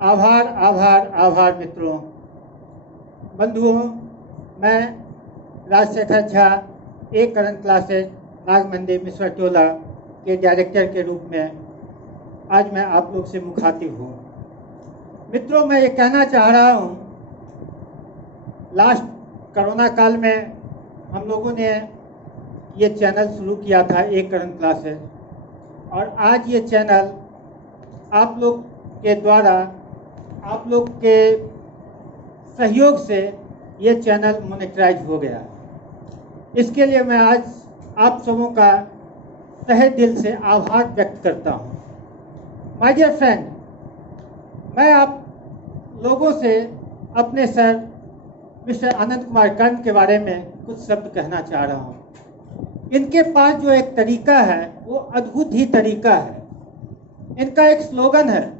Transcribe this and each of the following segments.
आभार आभार आभार मित्रों, बंधुओं। मैं राजशेखर झा, एक करंट क्लासेज नागमंदिर मिश्रा टोला के डायरेक्टर के रूप में आज मैं आप लोग से मुखातिब हूँ। मित्रों, मैं ये कहना चाह रहा हूँ, लास्ट कोरोना काल में हम लोगों ने ये चैनल शुरू किया था, एक करंट क्लासेज, और आज ये चैनल आप लोग के द्वारा, आप लोग के सहयोग से ये चैनल मोनेटाइज हो गया। इसके लिए मैं आज आप सबों का तहे दिल से आभार व्यक्त करता हूँ। माय डियर फ्रेंड, मैं आप लोगों से अपने सर मिस्टर आनंद कुमार कर्ण के बारे में कुछ शब्द कहना चाह रहा हूँ। इनके पास जो एक तरीका है वो अद्भुत ही तरीका है। इनका एक स्लोगन है,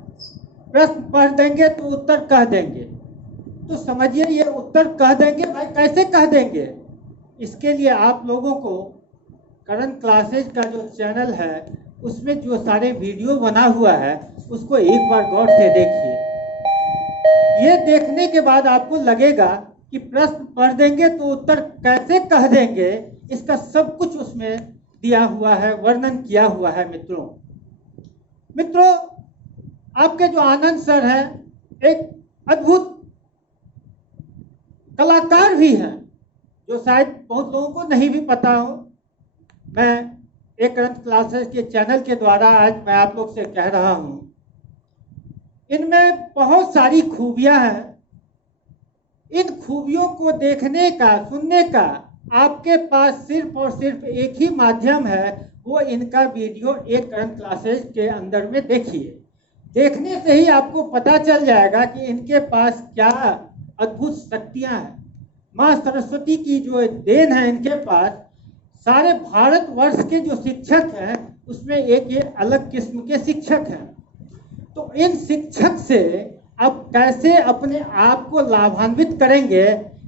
प्रश्न पढ़ देंगे तो उत्तर कह देंगे। तो समझिए, ये उत्तर कह देंगे भाई, कैसे कह देंगे? इसके लिए आप लोगों को करंट क्लासेज का जो चैनल है उसमें जो सारे वीडियो बना हुआ है उसको एक बार गौर से देखिए। ये देखने के बाद आपको लगेगा कि प्रश्न पढ़ देंगे तो उत्तर कैसे कह देंगे, इसका सब कुछ उसमें दिया हुआ है, वर्णन किया हुआ है। मित्रों, आपके जो आनंद सर हैं एक अद्भुत कलाकार भी हैं, जो शायद बहुत लोगों को नहीं भी पता हो। मैं एक करंट क्लासेस के चैनल के द्वारा आज मैं आप लोग से कह रहा हूं, इनमें बहुत सारी खूबियां हैं। इन खूबियों को देखने का, सुनने का आपके पास सिर्फ और सिर्फ एक ही माध्यम है, वो इनका वीडियो एक करंट क्लासेस के अंदर में देखिए। देखने से ही आपको पता चल जाएगा कि इनके पास क्या अद्भुत शक्तियां हैं। माँ सरस्वती की जो देन है इनके पास, सारे भारतवर्ष के जो शिक्षक हैं उसमें एक ये अलग किस्म के शिक्षक हैं। तो इन शिक्षक से आप कैसे अपने आप को लाभान्वित करेंगे,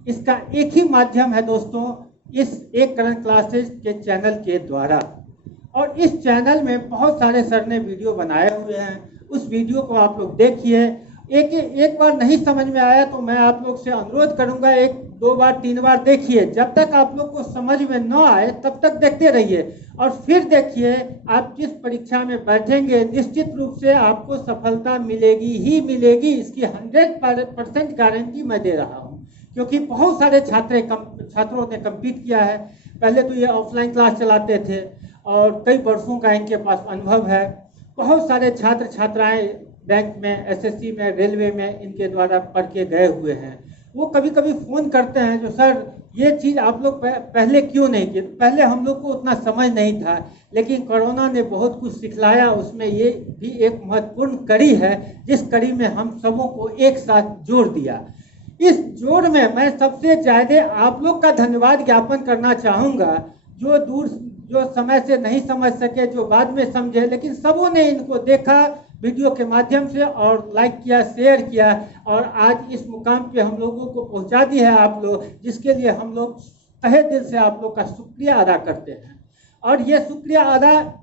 इसका एक ही माध्यम है दोस्तों, इस एक करंट क्लासेस के चैनल के द्वारा। और इस चैनल में बहुत सारे सर ने वीडियो बनाए हुए हैं, उस वीडियो को आप लोग देखिए। एक बार नहीं समझ में आया तो मैं आप लोग से अनुरोध करूंगा, एक दो बार तीन बार देखिए। जब तक आप लोग को समझ में न आए तब तक देखते रहिए, और फिर देखिए आप जिस परीक्षा में बैठेंगे निश्चित रूप से आपको सफलता मिलेगी ही मिलेगी। इसकी 100% गारंटी मैं दे रहा हूँ, क्योंकि बहुत सारे छात्रों ने कम्पीट किया है। पहले तो ये ऑफलाइन क्लास चलाते थे और कई वर्षों का इनके पास अनुभव है। बहुत सारे छात्र छात्राएं बैंक में, एसएससी में, रेलवे में इनके द्वारा पढ़ के गए हुए हैं। वो कभी कभी फ़ोन करते हैं, जो सर ये चीज़ आप लोग पहले क्यों नहीं किए? पहले हम लोग को उतना समझ नहीं था, लेकिन कोरोना ने बहुत कुछ सिखलाया। उसमें ये भी एक महत्वपूर्ण कड़ी है, जिस कड़ी में हम सबों को एक साथ जोड़ दिया। इस जोड़ में मैं सबसे ज़्यादा आप लोग का धन्यवाद ज्ञापन करना चाहूँगा, जो समय से नहीं समझ सके, जो बाद में समझे, लेकिन सबों ने इनको देखा वीडियो के माध्यम से और लाइक किया, शेयर किया, और आज इस मुकाम पे हम लोगों को पहुंचा दी है आप लोग, जिसके लिए हम लोग तहे दिल से आप लोग का शुक्रिया अदा करते हैं। और ये शुक्रिया अदा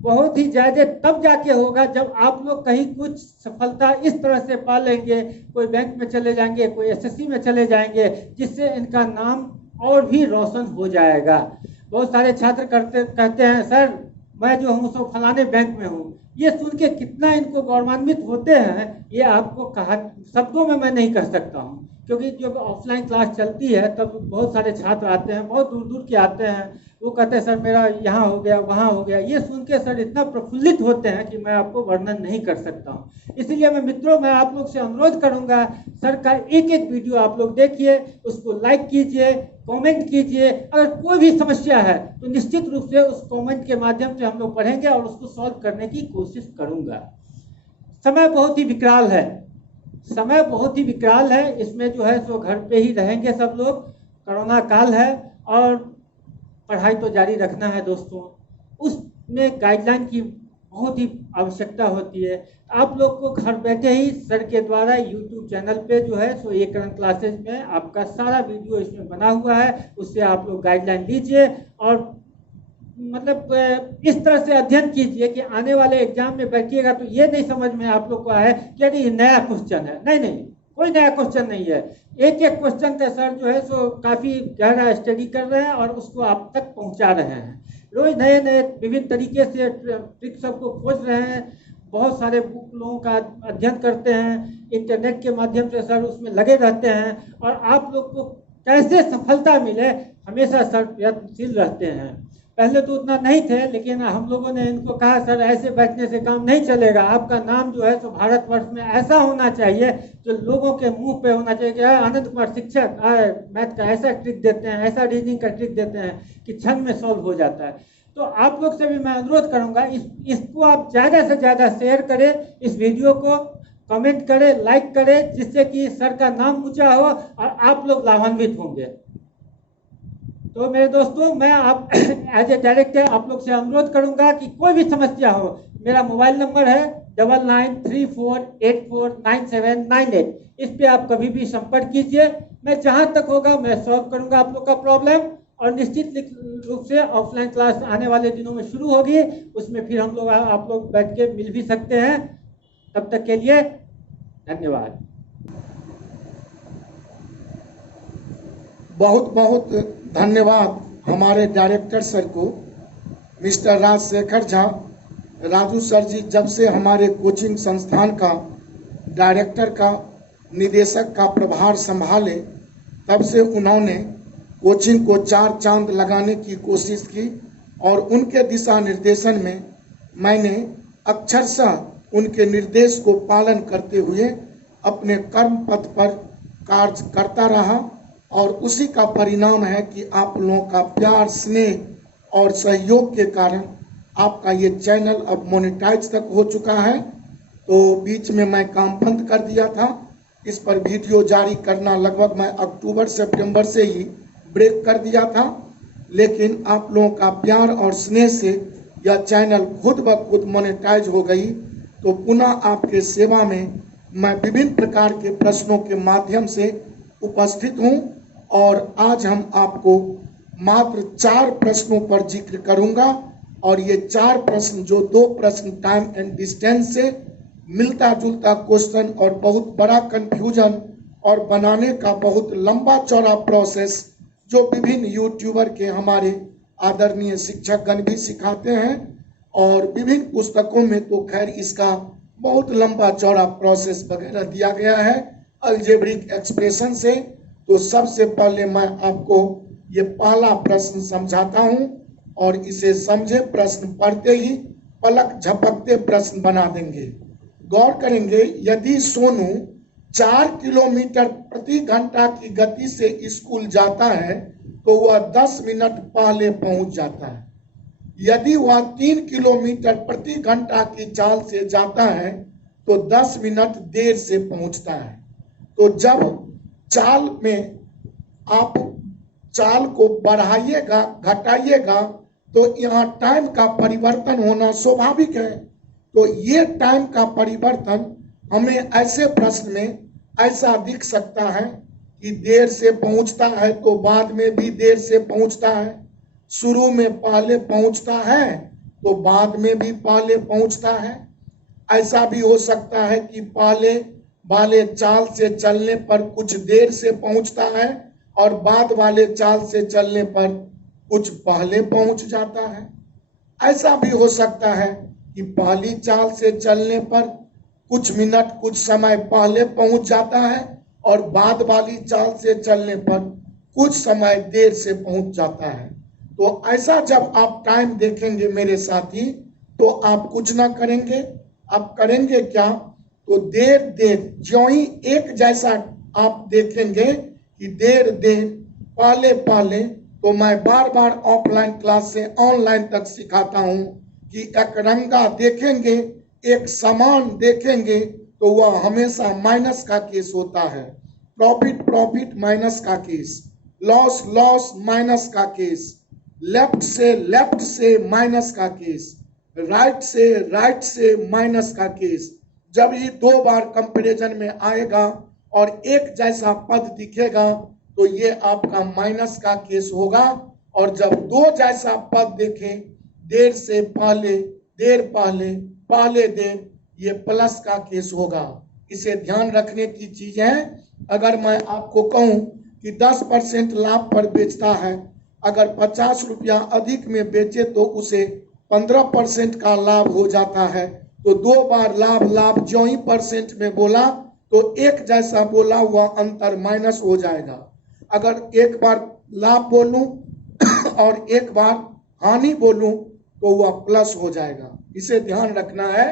बहुत ही ज़्यादा तब जाके होगा जब आप लोग कहीं कुछ सफलता इस तरह से पा लेंगे, कोई बैंक में चले जाएंगे, कोई एसएससी में चले जाएंगे, जिससे इनका नाम और भी रोशन हो जाएगा। बहुत सारे छात्र कहते हैं, सर मैं जो हूँ सो फलाने बैंक में हूँ। ये सुन के कितना इनको गौरवान्वित होते हैं, ये आपको कहा शब्दों में मैं नहीं कह सकता हूँ। क्योंकि जब ऑफलाइन क्लास चलती है तब बहुत सारे छात्र आते हैं, बहुत दूर दूर के आते हैं। वो कहते हैं सर मेरा यहाँ हो गया, वहाँ हो गया। ये सुन के सर इतना प्रफुल्लित होते हैं कि मैं आपको वर्णन नहीं कर सकता हूँ। इसलिए मैं आप लोग से अनुरोध करूँगा, सर का एक एक वीडियो आप लोग देखिए, उसको लाइक कीजिए, कमेंट कीजिए। अगर कोई भी समस्या है तो निश्चित रूप से उस कमेंट के माध्यम से हम लोग पढ़ेंगे और उसको सॉल्व करने की कोशिश करूँगा। समय बहुत ही विकराल है, इसमें जो है सो घर पे ही रहेंगे सब लोग। कोरोना काल है और पढ़ाई तो जारी रखना है दोस्तों। उसमें गाइडलाइन की बहुत ही आवश्यकता होती है। आप लोग को घर बैठे ही सर के द्वारा यूट्यूब चैनल पे जो है सो एक करंट क्लासेज में आपका सारा वीडियो इसमें बना हुआ है, उससे आप लोग गाइडलाइन लीजिए और मतलब इस तरह से अध्ययन कीजिए कि आने वाले एग्जाम में बैठिएगा तो ये नहीं समझ में आप लोग को आए कि अरे ये नया क्वेश्चन है। नहीं नहीं, कोई नया क्वेश्चन नहीं है। एक एक क्वेश्चन का सर जो है सो काफी गहरा स्टडी कर रहे हैं और उसको आप तक पहुंचा रहे हैं। रोज नए नए विभिन्न तरीके से ट्रिक सबको खोज रहे हैं। बहुत सारे बुक लोगों का अध्ययन करते हैं, इंटरनेट के माध्यम से सर उसमें लगे रहते हैं और आप लोग को कैसे सफलता मिले हमेशा सर प्रयत्नशील रहते हैं। पहले तो उतना नहीं थे, लेकिन हम लोगों ने इनको कहा सर ऐसे बैठने से काम नहीं चलेगा, आपका नाम जो है तो भारतवर्ष में ऐसा होना चाहिए जो लोगों के मुंह पे होना चाहिए कि आनंद कुमार शिक्षक मैथ का ऐसा ट्रिक देते हैं, ऐसा रीजनिंग का ट्रिक देते हैं कि क्षण में सॉल्व हो जाता है। तो आप लोग से भी मैं अनुरोध करूंगा इसको आप ज़्यादा से ज़्यादा शेयर करें, इस वीडियो को कमेंट करें, लाइक करें, जिससे कि सर का नाम ऊंचा हो और आप लोग लाभान्वित होंगे। तो मेरे दोस्तों, मैं आप एज ए डायरेक्टर आप लोग से अनुरोध करूंगा कि कोई भी समस्या हो, मेरा मोबाइल नंबर है 9934849798। इस पे आप कभी भी संपर्क कीजिए। मैं जहां तक होगा मैं सॉल्व करूंगा आप लोग का प्रॉब्लम। और निश्चित रूप से ऑफलाइन क्लास आने वाले दिनों में शुरू होगी, उसमें फिर हम लोग आप लोग बैठ के मिल भी सकते हैं। तब तक के लिए धन्यवाद। बहुत बहुत धन्यवाद हमारे डायरेक्टर सर को, मिस्टर राजशेखर झा। राजू सर जी जब से हमारे कोचिंग संस्थान का डायरेक्टर का, निदेशक का प्रभार संभाले, तब से उन्होंने कोचिंग को चार चांद लगाने की कोशिश की और उनके दिशा निर्देशन में मैंने अक्षरशः उनके निर्देश को पालन करते हुए अपने कर्म पथ पर कार्य करता रहा और उसी का परिणाम है कि आप लोगों का प्यार, स्नेह और सहयोग के कारण आपका ये चैनल अब मोनेटाइज तक हो चुका है। तो बीच में मैं काम बंद कर दिया था, इस पर वीडियो जारी करना लगभग मैं अक्टूबर सितंबर से ही ब्रेक कर दिया था, लेकिन आप लोगों का प्यार और स्नेह से यह चैनल खुद ब खुद मोनेटाइज हो गई। तो पुनः आपके सेवा में मैं विभिन्न प्रकार के प्रश्नों के माध्यम से उपस्थित हूँ और आज हम आपको मात्र 4 प्रश्नों पर जिक्र करूंगा और ये 4 प्रश्न, जो 2 प्रश्न टाइम एंड डिस्टेंस से मिलता जुलता क्वेश्चन और बहुत बड़ा कंफ्यूजन और बनाने का बहुत लंबा चौड़ा प्रोसेस जो विभिन्न यूट्यूबर के हमारे आदरणीय शिक्षकगण भी सिखाते हैं और विभिन्न पुस्तकों में तो खैर इसका बहुत लंबा चौड़ा प्रोसेस वगैरह दिया गया है अलजेब्रिक एक्सप्रेशन से। तो सबसे पहले मैं आपको ये पहला प्रश्न समझाता हूं और इसे समझे, प्रश्न पढ़ते ही पलक झपकते प्रश्न बना देंगे। गौर करेंगे, यदि सोनू 4 किलोमीटर प्रति घंटा की गति से स्कूल जाता है तो वह 10 मिनट पहले पहुंच जाता है। यदि वह 3 किलोमीटर प्रति घंटा की चाल से जाता है तो 10 मिनट देर से पहुंचता है। तो जब चाल में आप चाल को बढ़ाइएगा, घटाइएगा, तो यहाँ टाइम का परिवर्तन होना स्वाभाविक है। तो ये टाइम का परिवर्तन हमें ऐसे प्रश्न में ऐसा दिख सकता है कि देर से पहुंचता है तो बाद में भी देर से पहुंचता है, शुरू में पहले पहुंचता है तो बाद में भी पहले पहुंचता है। ऐसा भी हो सकता है कि पहले वाले चाल से चलने पर कुछ देर से पहुंचता है और बाद वाले चाल से चलने पर कुछ पहले पहुंच जाता है। ऐसा भी हो सकता है कि पहली चाल से चलने पर कुछ मिनट, कुछ समय पहले पहुंच जाता है और बाद वाली चाल से चलने पर कुछ समय देर से पहुंच जाता है। तो ऐसा जब आप टाइम देखेंगे मेरे साथी, तो आप कुछ ना करेंगे, आप करेंगे क्या, तो देर देर ज्यों ही एक जैसा आप देखेंगे कि देर देर पहले पहले, तो मैं बार बार ऑफलाइन क्लास से ऑनलाइन तक सिखाता हूं कि एक रंगा देखेंगे, एक समान देखेंगे तो वह हमेशा माइनस का केस होता है। प्रॉफिट प्रॉफिट माइनस का केस, लॉस लॉस माइनस का केस, लेफ्ट से माइनस का केस, राइट से माइनस का केस। जब ये 2 बार कंपैरिजन में आएगा और एक जैसा पद दिखेगा तो ये आपका माइनस का केस होगा, और जब 2 जैसा पद देखें देर से पहले, देर पहले, पहले देर, ये प्लस का केस होगा। इसे ध्यान रखने की चीज है। अगर मैं आपको कहूं कि 10% लाभ पर बेचता है, अगर 50 रुपया अधिक में बेचे तो उसे 15% का लाभ हो जाता है। तो 2 बार लाभ लाभ ज्यों ही परसेंट में बोला तो एक जैसा बोला हुआ अंतर माइनस हो जाएगा। अगर एक बार लाभ बोलूं और एक बार हानि बोलूं तो वह प्लस हो जाएगा। इसे ध्यान रखना है।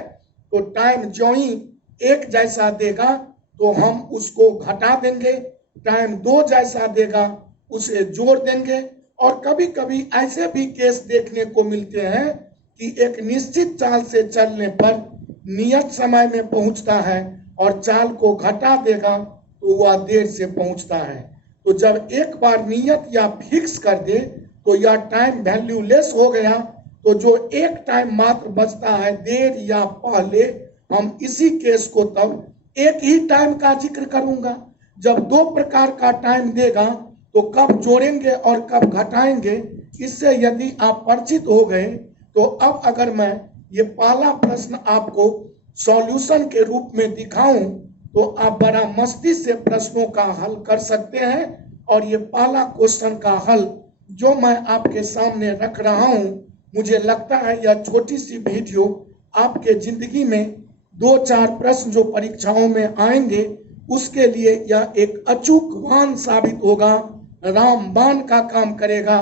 तो टाइम ज्यों ही एक जैसा देगा तो हम उसको घटा देंगे, टाइम 2 जैसा देगा उसे जोड़ देंगे। और कभी कभी ऐसे भी केस देखने को मिलते हैं कि एक निश्चित चाल से चलने पर नियत समय में पहुंचता है और चाल को घटा देगा तो वह देर से पहुंचता है। तो जब एक बार नियत या फिक्स कर दे तो यह टाइम वैल्यूलेस हो गया। तो जो एक टाइम मात्र बचता है देर या पहले, हम इसी केस को तब एक ही टाइम का जिक्र करूंगा। जब 2 प्रकार का टाइम देगा तो कब जोड़ेंगे और कब घटाएंगे, इससे यदि आप परिचित हो गए तो अब अगर मैं ये पहला प्रश्न आपको सॉल्यूशन के रूप में दिखाऊं तो आप बड़ा मस्ती से प्रश्नों का हल कर सकते हैं। और ये पहला क्वेश्चन का हल जो मैं आपके सामने रख रहा हूं, मुझे लगता है यह छोटी सी वीडियो आपके जिंदगी में 2-4 प्रश्न जो परीक्षाओं में आएंगे उसके लिए यह एक अचूक वाहन साबित होगा, रामबाण का काम करेगा,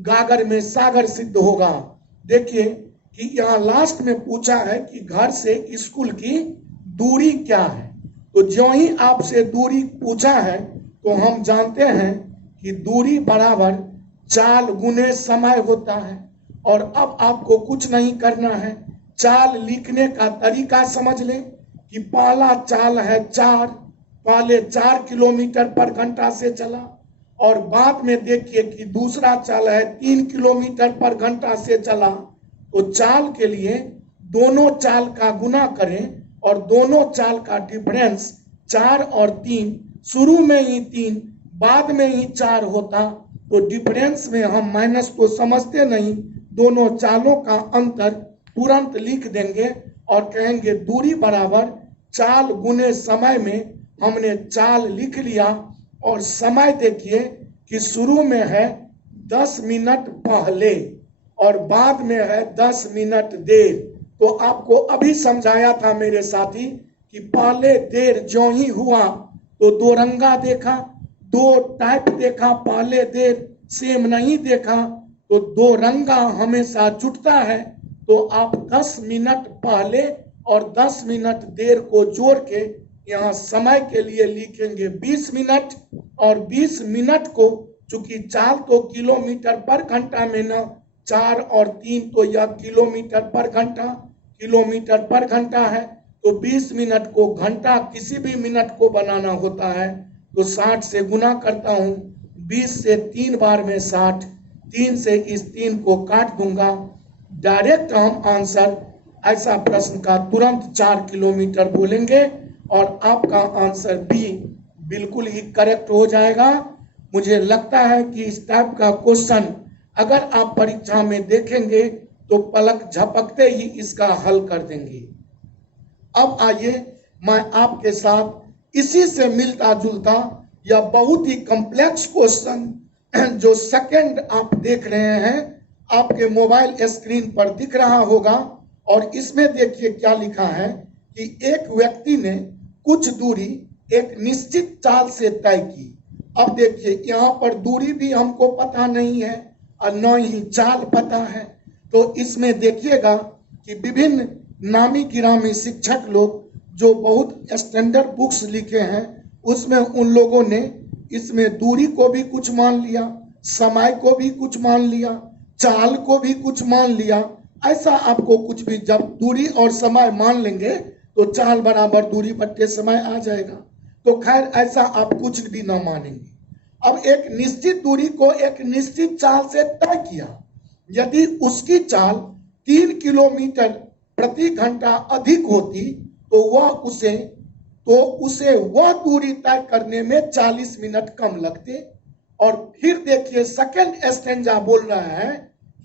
गागर में सागर सिद्ध होगा। देखिए कि यहाँ लास्ट में पूछा है कि घर से स्कूल की दूरी क्या है। तो ज्यों ही आपसे दूरी पूछा है तो हम जानते हैं कि दूरी बराबर चाल गुने समय होता है। और अब आपको कुछ नहीं करना है, चाल लिखने का तरीका समझ लें कि पहला चाल है 4, पहले 4 किलोमीटर पर घंटा से चला। और बाद में देखिए कि दूसरा चाल है 3 किलोमीटर पर घंटा से चला। तो चाल के लिए दोनों चाल का गुना करें और दोनों चाल का डिफरेंस 4 और 3, शुरू में ही 3 बाद में ही 4 होता तो डिफरेंस में हम माइनस को समझते नहीं, दोनों चालों का अंतर तुरंत लिख देंगे और कहेंगे दूरी बराबर चाल गुने समय में हमने चाल लिख लिया। और समय देखिए कि शुरू में है 10 मिनट पहले और बाद में है 10 मिनट देर। तो आपको अभी समझाया था मेरे साथी कि पहले देर ज्यों ही हुआ तो 2 रंगा देखा, 2 टाइप देखा, पहले देर सेम नहीं देखा तो 2 रंगा हमेशा जुटता है। तो आप 10 मिनट पहले और 10 मिनट देर को जोड़ के यहाँ समय के लिए लिखेंगे 20 मिनट। और 20 मिनट को चूंकि चाल तो किलोमीटर पर घंटा में न, 4 और 3 तो यह किलोमीटर पर घंटा, किलोमीटर पर घंटा है। तो 20 मिनट को घंटा किसी भी मिनट को बनाना होता है तो 60 से गुना करता हूँ, 20 से 3 बार में 60, 3 से इस 3 को काट दूंगा। डायरेक्ट हम आंसर ऐसा प्रश्न का तुरंत 4 किलोमीटर बोलेंगे और आपका आंसर बी बिल्कुल ही करेक्ट हो जाएगा। मुझे लगता है कि इस टाइप का क्वेश्चन अगर आप परीक्षा में देखेंगे तो पलक झपकते ही इसका हल कर देंगे। अब आइए मैं आपके साथ इसी से मिलता जुलता या बहुत ही कॉम्प्लेक्स क्वेश्चन जो सेकंड आप देख रहे हैं आपके मोबाइल स्क्रीन पर दिख रहा होगा। और इसमें देखिए क्या लिखा है कि एक व्यक्ति ने कुछ दूरी एक निश्चित चाल से तय की। अब देखिए यहाँ पर दूरी भी हमको पता नहीं है और न ही चाल पता है। तो इसमें देखिएगा कि विभिन्न नामी गिरामी शिक्षक लोग जो बहुत स्टैंडर्ड बुक्स लिखे हैं उसमें उन लोगों ने इसमें दूरी को भी कुछ मान लिया, समय को भी कुछ मान लिया, चाल को भी कुछ मान लिया। ऐसा आपको कुछ भी, जब दूरी और समय मान लेंगे तो चाल बराबर दूरी बट्टे समय आ जाएगा। तो खैर ऐसा आप कुछ भी ना मानेंगे। अब एक निश्चित दूरी को एक निश्चित चाल से तय किया, यदि उसकी चाल 3 किलोमीटर प्रति घंटा अधिक होती तो उसे वह दूरी तय करने में 40 मिनट कम लगते। और फिर देखिए सेकंड स्टेंजा बोल रहा है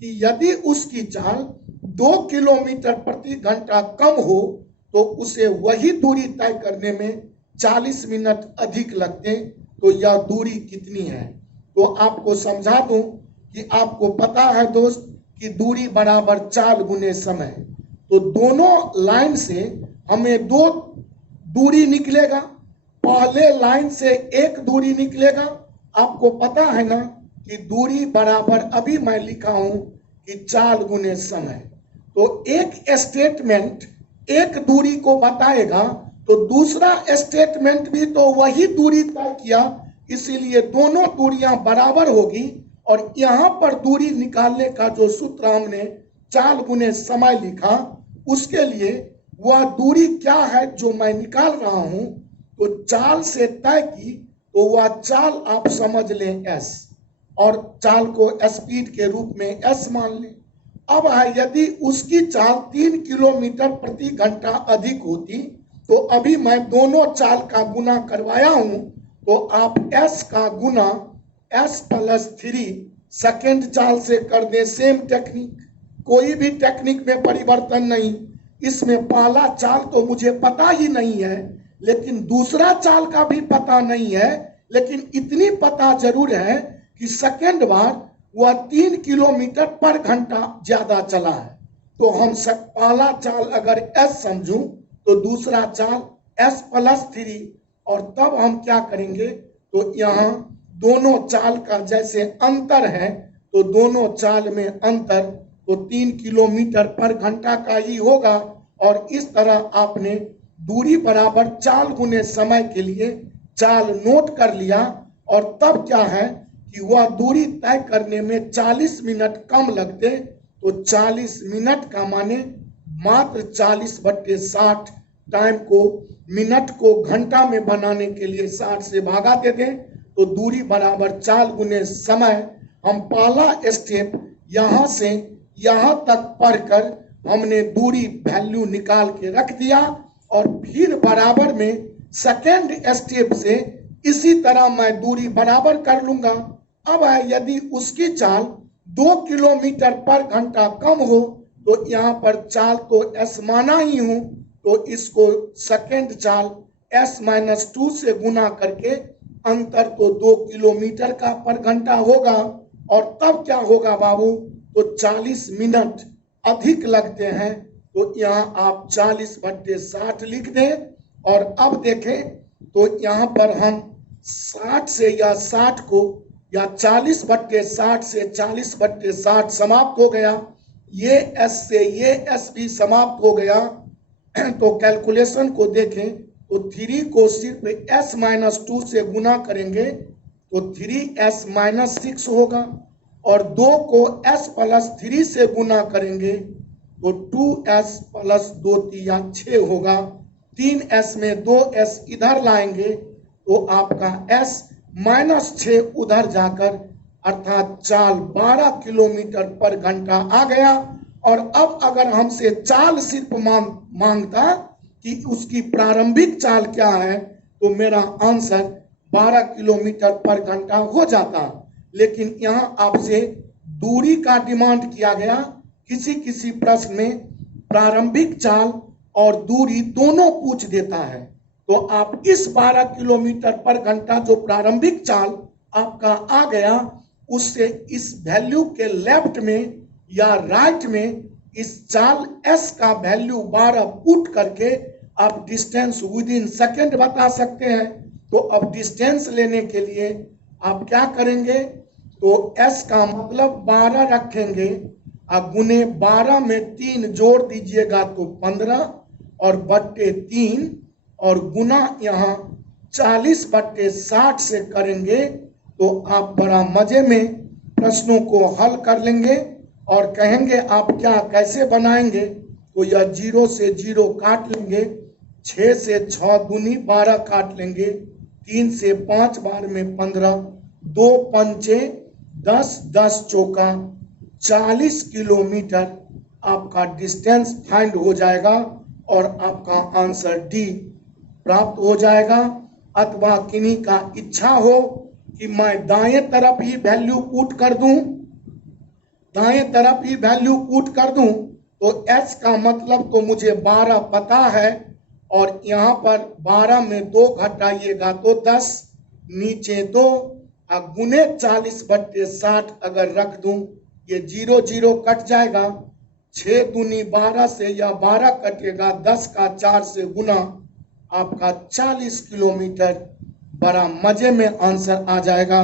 कि यदि उसकी चाल 2 किलोमीटर प्रति घंटा कम हो तो उसे वही दूरी तय करने में 40 मिनट अधिक लगते। तो यह दूरी कितनी है? तो आपको समझा दूं कि आपको पता है दोस्त कि दूरी बराबर चाल गुने समय। तो दोनों लाइन से हमें 2 दूरी निकलेगा, पहले लाइन से एक दूरी निकलेगा। आपको पता है ना कि दूरी बराबर, अभी मैं लिखा हूं कि चाल गुने समय। तो एक स्टेटमेंट एक दूरी को बताएगा तो दूसरा स्टेटमेंट भी तो वही दूरी तय किया, इसीलिए दोनों दूरियां बराबर होगी। और यहां पर दूरी निकालने का जो सूत्र हमने चाल गुने समय लिखा, उसके लिए वह दूरी क्या है जो मैं निकाल रहा हूं, तो चाल से तय की तो वह चाल आप समझ लें s, और चाल को स्पीड के रूप में s मान लें। अब है यदि उसकी चाल 3 किलोमीटर प्रति घंटा अधिक होती, तो अभी मैं दोनों चाल का गुना करवाया हूं, तो आप s का गुना s+3 सेकेंड चाल से कर दें। सेम टेक्निक, कोई भी टेक्निक में परिवर्तन नहीं। इसमें पहला चाल तो मुझे पता ही नहीं है, लेकिन दूसरा चाल का भी पता नहीं है, लेकिन इतनी पता जरूर है कि सेकेंड बार वह 3 किलोमीटर पर घंटा ज्यादा चला है। तो हम पहला चाल अगर s समझूं तो दूसरा चाल s+3, और तब हम क्या करेंगे, तो यहाँ दोनों चाल का जैसे अंतर है तो दोनों चाल में अंतर तो 3 किलोमीटर पर घंटा का ही होगा। और इस तरह आपने दूरी बराबर चाल गुने समय के लिए चाल नोट कर लिया। और तब क्या है कि वह दूरी तय करने में 40 मिनट कम लगते, तो 40 मिनट का माने मात्र 40/60 टाइम को, मिनट को घंटा में बनाने के लिए 60 से भागा देते, तो दूरी बराबर चाल गुने समय। हम पहला स्टेप यहां से यहां तक पढ़कर हमने दूरी वैल्यू निकाल के रख दिया, और फिर बराबर में सेकेंड स्टेप से इसी तरह मैं दूरी बराबर कर लूंगा। अब है यदि उसकी चाल 2 किलोमीटर पर घंटा कम हो, तो यहाँ पर चाल तो s माना ही हूं, तो इसको सेकेंड चाल s-2 से गुना करके अंतर तो 2 किलोमीटर का पर घंटा होगा। और तब क्या होगा बाबू, तो 40 मिनट अधिक लगते हैं, तो यहाँ आप 40/60 लिख दें। और अब देखें तो यहाँ पर हम 60 से या 60 को या 40/60 से 40/60 समाप्त हो गया, ये s से ये s भी समाप्त हो गया। तो कैलकुलेशन को देखें तो 3 को सिर्फ s-2 से गुना करेंगे तो 3s-6 होगा, और 2 को s+3 से गुना करेंगे तो 2s+2 6 होगा। 3s में 2s इधर लाएंगे तो आपका s-6 उधर जाकर अर्थात चाल 12 किलोमीटर पर घंटा आ गया। और अब अगर हमसे चाल सिर्फ मांगता कि उसकी प्रारंभिक चाल क्या है, तो मेरा आंसर 12 किलोमीटर पर घंटा हो जाता। लेकिन यहाँ आपसे दूरी का डिमांड किया गया, किसी किसी प्रश्न में प्रारंभिक चाल और दूरी दोनों पूछ देता है। तो आप इस 12 किलोमीटर पर घंटा जो प्रारंभिक चाल आपका आ गया, उससे इस वैल्यू के लेफ्ट में या राइट में इस चाल s का वैल्यू 12 पुट करके आप डिस्टेंस विद इन सेकेंड बता सकते हैं। तो अब डिस्टेंस लेने के लिए आप क्या करेंगे, तो s का मतलब 12 रखेंगे, और गुने 12 में 3 जोड़ दीजिएगा तो 15, और बट्टे 3, और गुना यहाँ 40/60 से करेंगे तो आप बड़ा मजे में प्रश्नों को हल कर लेंगे। और कहेंगे आप क्या कैसे बनाएंगे, तो यह 0 से 0 काट लेंगे, 6 से 6 दूनी 12 काट लेंगे, 3 से 5 बार में 15, 2 पंचे 10, 10 चौका 40 किलोमीटर आपका डिस्टेंस फाइंड हो जाएगा, और आपका आंसर डी प्राप्त हो जाएगा। अथवा किन्हीं का इच्छा हो कि मैं दाएं तरफ ही वैल्यू पुट कर दूं, दाएं तरफ ही वैल्यू पुट कर दूं तो s का मतलब तो मुझे 12 पता है, और यहाँ पर 12 में 2 घटाइएगा तो 10, नीचे 2 और गुने 40/60 अगर रख दूं, ये 0 0 कट जाएगा, 6 दूनी 12 से या 12 कटेगा, 10 का 4 से गुना, आपका 40 किलोमीटर। बड़ा मजे में आंसर आ जाएगा।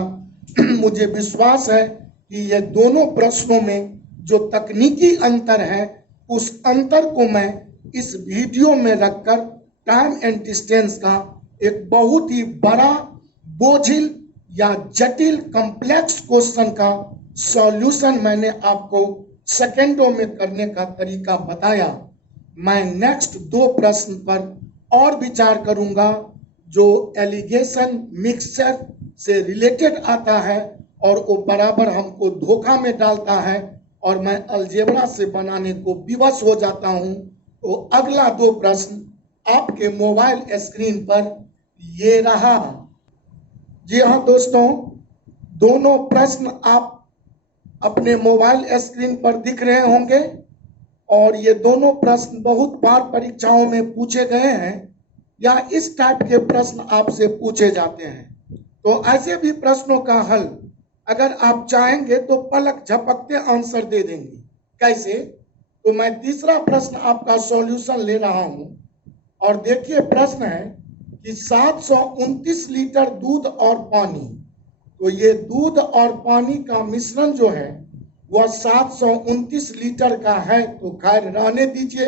मुझे विश्वास है कि ये दोनों प्रश्नों में जो तकनीकी अंतर है उस अंतर को मैं इस वीडियो में रखकर टाइम एंड डिस्टेंस का एक बहुत ही बड़ा, बोझिल या जटिल कॉम्प्लेक्स क्वेश्चन का सॉल्यूशन मैंने आपको सेकंडों में करने का तरीका बताया। मैं नेक्स्ट 2 प्रश्न पर और विचार करूंगा जो एलिगेशन मिक्सचर से रिलेटेड आता है और वो बराबर हमको धोखा में डालता है और मैं अलजेब्रा से बनाने को विवश हो जाता हूं। तो अगला 2 प्रश्न आपके मोबाइल स्क्रीन पर ये रहा। जी हाँ दोस्तों, दोनों प्रश्न आप अपने मोबाइल स्क्रीन पर दिख रहे होंगे और ये दोनों प्रश्न बहुत बार परीक्षाओं में पूछे गए हैं या इस टाइप के प्रश्न आपसे पूछे जाते हैं। तो ऐसे भी प्रश्नों का हल अगर आप चाहेंगे तो पलक झपकते आंसर दे देंगे। कैसे? तो मैं तीसरा प्रश्न आपका सॉल्यूशन ले रहा हूं और देखिए प्रश्न है कि 729 लीटर दूध और पानी, तो ये दूध और पानी का मिश्रण जो है वह 729 लीटर का है, तो खैर रहने दीजिए,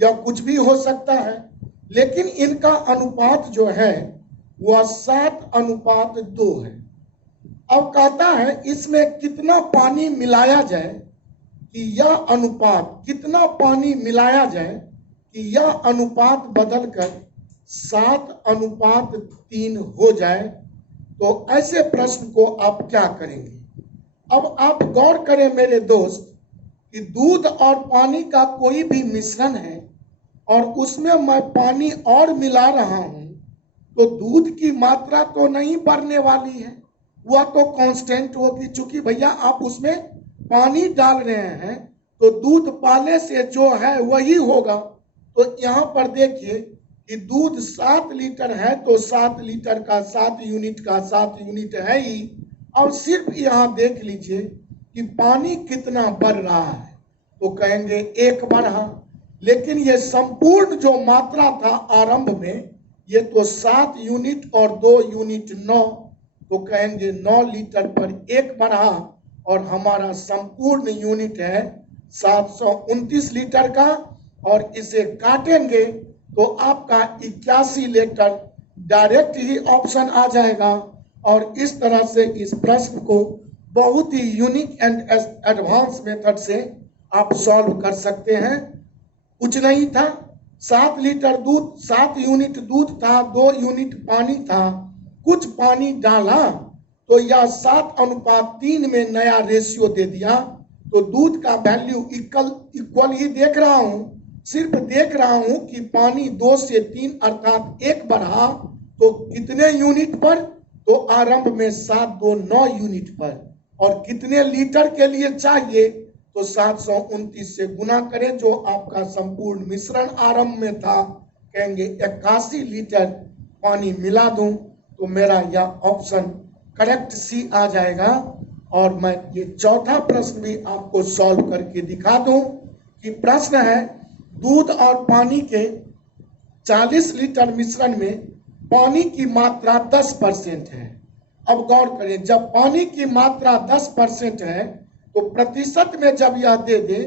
या कुछ भी हो सकता है, लेकिन इनका अनुपात जो है वह 7:2 है। अब कहता है इसमें कितना पानी मिलाया जाए कि यह अनुपात, कितना पानी मिलाया जाए कि यह अनुपात बदलकर 7:3 हो जाए। तो ऐसे प्रश्न को आप क्या करेंगे? अब आप गौर करें मेरे दोस्त कि दूध और पानी का कोई भी मिश्रण है और उसमें मैं पानी और मिला रहा हूं, तो दूध की मात्रा तो नहीं बढ़ने वाली है, वह तो कांस्टेंट होगी। चूंकि भैया आप उसमें पानी डाल रहे हैं तो दूध पहले से जो है वही होगा। तो यहाँ पर देखिए कि दूध 7 लीटर है तो 7 लीटर का 7 यूनिट का 7 यूनिट है ही। और सिर्फ यहाँ देख लीजिए कि पानी कितना बढ़ रहा है, तो कहेंगे 1 बढ़ा, लेकिन ये संपूर्ण जो मात्रा था आरंभ में ये तो 7 यूनिट और 2 यूनिट 9, तो कहेंगे 9 लीटर पर 1 बढ़ा और हमारा संपूर्ण यूनिट है 729 लीटर का, और इसे काटेंगे तो आपका 81 लीटर डायरेक्ट ही ऑप्शन आ जाएगा। और इस तरह से इस प्रश्न को बहुत ही यूनिक एंड एडवांस मेथड से आप सॉल्व कर सकते हैं। कुछ नहीं था, 7 लीटर दूध, 7 यूनिट दूध था, 2 यूनिट पानी था, कुछ पानी डाला तो यह 7:3 में नया रेशियो दे दिया। तो दूध का वैल्यू इक्वल ही देख रहा हूं, सिर्फ देख रहा हूं कि पानी 2 से 3 अर्थात 1 बढ़ा, तो कितने यूनिट पर? तो आरंभ में 7 2 9 यूनिट पर, और कितने लीटर के लिए चाहिए? तो 729 से गुना करें जो आपका संपूर्ण मिश्रण आरंभ में था, कहेंगे 81 लीटर पानी मिला दूं, तो मेरा यह ऑप्शन करेक्ट सी आ जाएगा। और मैं ये चौथा प्रश्न भी आपको सॉल्व करके दिखा दूं कि प्रश्न है दूध और पानी के 40 लीटर मिश्रण में पानी की मात्रा 10% है। अब गौर करें, जब पानी की मात्रा 10% है तो प्रतिशत में जब यह दे दे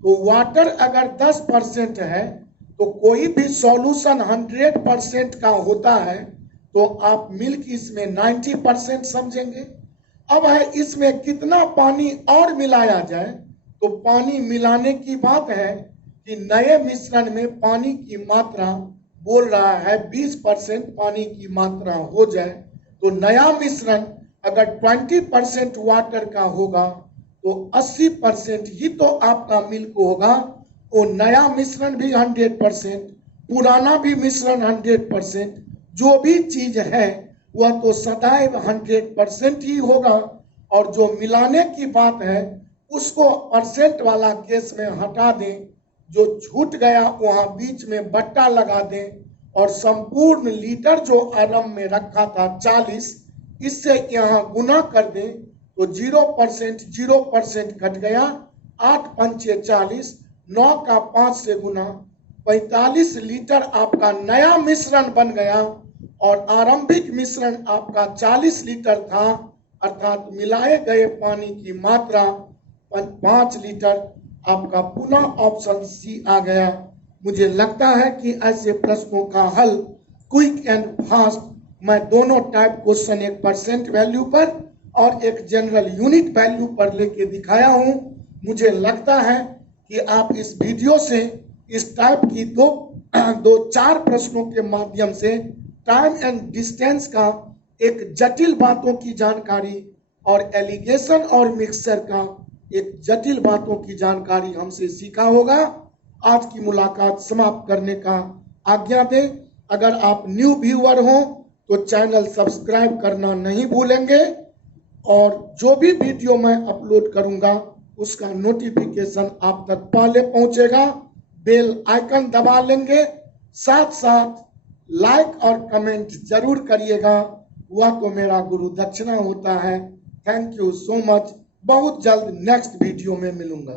तो वाटर अगर 10% है तो कोई भी सॉल्यूशन 100% का होता है तो आप मिल्क इसमें 90% समझेंगे। अब है इसमें कितना पानी और मिलाया जाए, तो पानी मिलाने की बात है कि नए मिश्रण में पानी की मात्रा बोल रहा है 20% पानी की मात्रा हो जाए, तो नया मिश्रण अगर 20% वाटर का होगा तो 80% ही तो आपका मिल्क होगा। तो नया मिश्रण भी 100%, पुराना भी मिश्रण 100%, जो भी चीज है वह तो सदैव 100% ही होगा। और जो मिलाने की बात है उसको परसेंट वाला केस में हटा दें, जो छूट गया वहां बीच में बट्टा लगा दें और संपूर्ण लीटर जो आरंभ में रखा था 40, इससे यहाँ गुना कर दें तो 0% घट गया, 8 पंचे 40, 9 का 5 से गुना 45 लीटर आपका नया मिश्रण बन गया और आरंभिक मिश्रण आपका 40 लीटर था, अर्थात मिलाए गए पानी की मात्रा 5 लीटर। आपका पुनः ऑप्शन सी आ गया। मुझे लगता है कि ऐसे प्रश्नों का हल क्विक एंड फास्ट मैं दोनों टाइप क्वेश्चन एक परसेंट वैल्यू पर और एक जनरल यूनिट वैल्यू पर लेके दिखाया हूं। मुझे लगता है कि आप इस वीडियो से इस टाइप की दो चार प्रश्नों के माध्यम से टाइम एंड डिस्टेंस का एक जटिल बातों की जानकारी और एलिगेशन और मिक्सचर का एक जटिल बातों की जानकारी हमसे सीखा होगा। आज की मुलाकात समाप्त करने का आज्ञा दें। अगर आप न्यू व्यूअर हो तो चैनल सब्सक्राइब करना नहीं भूलेंगे और जो भी वीडियो मैं अपलोड करूंगा उसका नोटिफिकेशन आप तक पहले पहुंचेगा। बेल आइकन दबा लेंगे, साथ साथ लाइक और कमेंट जरूर करिएगा, वह तो मेरा गुरु दक्षिणा होता है। Thank you so much. बहुत जल्द नेक्स्ट वीडियो में मिलूंगा।